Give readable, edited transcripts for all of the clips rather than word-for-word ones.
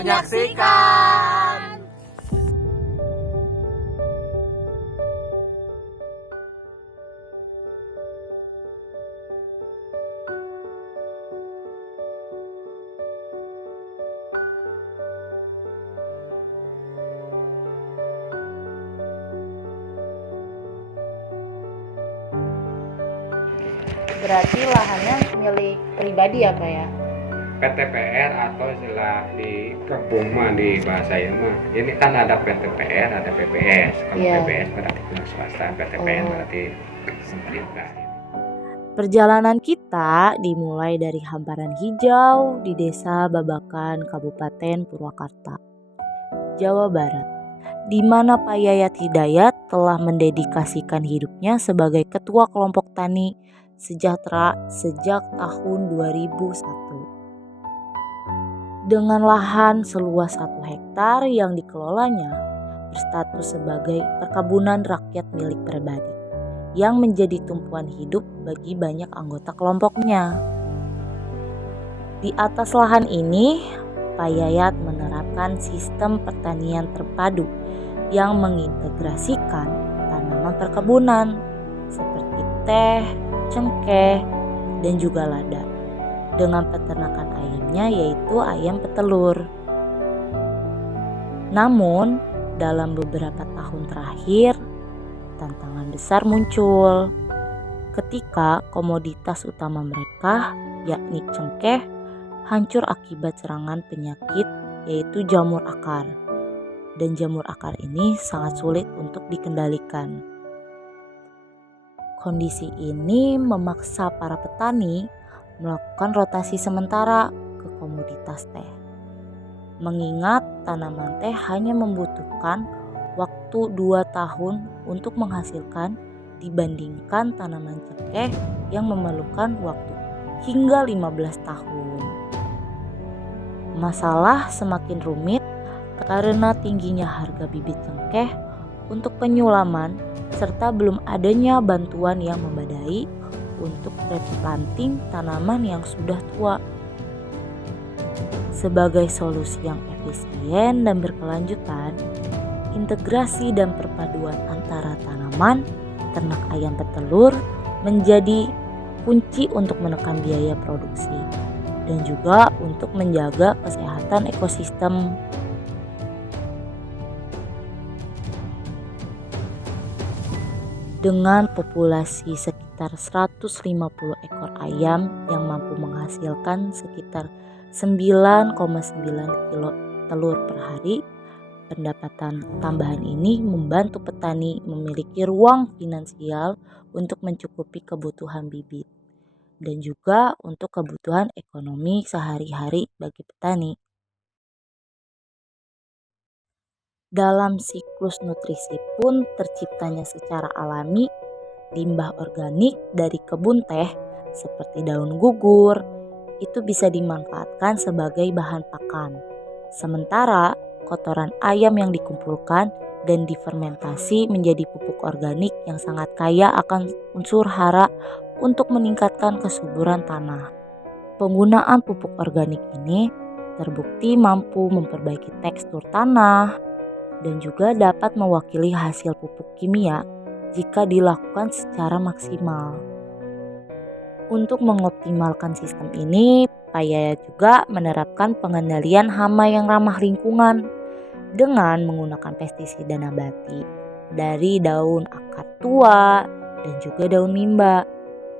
menyaksikan. Berarti lahannya milik pribadi ya Pak ya? PTPR atau istilah di kampung mah di bahasa ini mah. Ini kan ada PTPR, ada PPS. Kalau PPS berarti pihak swasta, PTPR berarti pemerintah. Perjalanan kita dimulai dari hamparan hijau di Desa Babakan, Kabupaten Purwakarta, Jawa Barat, di mana Pak Yayat Hidayat telah mendedikasikan hidupnya sebagai ketua kelompok tani sejahtera sejak tahun 2001. Dengan lahan seluas 1 hektar yang dikelolanya berstatus sebagai perkebunan rakyat milik pribadi yang menjadi tumpuan hidup bagi banyak anggota kelompoknya. Di atas lahan ini, Pak Yayat menerapkan sistem pertanian terpadu yang mengintegrasikan tanaman perkebunan seperti teh, cengkeh, dan juga lada dengan peternakan ayamnya yaitu ayam petelur. Namun, dalam beberapa tahun terakhir, tantangan besar muncul ketika komoditas utama mereka, yakni cengkeh, hancur akibat serangan penyakit yaitu jamur akar. Dan jamur akar ini sangat sulit untuk dikendalikan. Kondisi ini memaksa para petani melakukan rotasi sementara ke komoditas teh. Mengingat tanaman teh hanya membutuhkan waktu 2 tahun untuk menghasilkan dibandingkan tanaman cengkeh yang memerlukan waktu hingga 15 tahun. Masalah semakin rumit karena tingginya harga bibit cengkeh untuk penyulaman serta belum adanya bantuan yang memadai untuk replanting tanaman yang sudah tua. Sebagai solusi yang efisien dan berkelanjutan, integrasi dan perpaduan antara tanaman, ternak ayam petelur menjadi kunci untuk menekan biaya produksi dan juga untuk menjaga kesehatan ekosistem. Dengan populasi sekitar 150 ekor ayam yang mampu menghasilkan sekitar 9,9 kilo telur per hari, pendapatan tambahan ini membantu petani memiliki ruang finansial untuk mencukupi kebutuhan bibit dan juga untuk kebutuhan ekonomi sehari-hari bagi petani. Dalam siklus nutrisi pun terciptanya secara alami limbah organik dari kebun teh seperti daun gugur itu bisa dimanfaatkan sebagai bahan pakan. Sementara kotoran ayam yang dikumpulkan dan difermentasi menjadi pupuk organik yang sangat kaya akan unsur hara untuk meningkatkan kesuburan tanah. Penggunaan pupuk organik ini terbukti mampu memperbaiki tekstur tanah dan juga dapat mewakili hasil pupuk kimia jika dilakukan secara maksimal. Untuk mengoptimalkan sistem ini, Pak Yayat juga menerapkan pengendalian hama yang ramah lingkungan dengan menggunakan pestisida nabati dari daun akar tua dan juga daun mimba,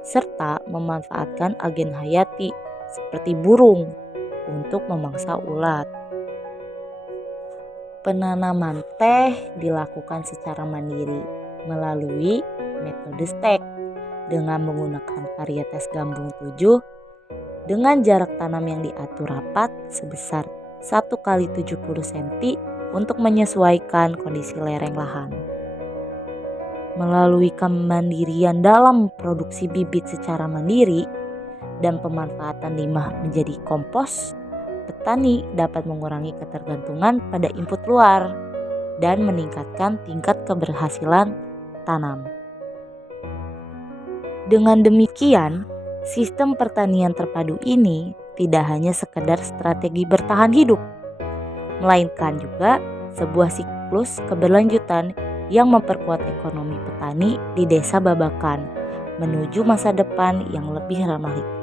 serta memanfaatkan agen hayati seperti burung untuk memangsa ulat. Penanaman teh dilakukan secara mandiri melalui metode stek dengan menggunakan varietas gambung 7 dengan jarak tanam yang diatur rapat sebesar 1 kali 70 cm untuk menyesuaikan kondisi lereng lahan. Melalui kemandirian dalam produksi bibit secara mandiri dan pemanfaatan limbah menjadi kompos, petani dapat mengurangi ketergantungan pada input luar dan meningkatkan tingkat keberhasilan tanam. Dengan demikian, sistem pertanian terpadu ini tidak hanya sekedar strategi bertahan hidup, melainkan juga sebuah siklus keberlanjutan yang memperkuat ekonomi petani di Desa Babakan menuju masa depan yang lebih ramah lingkungan.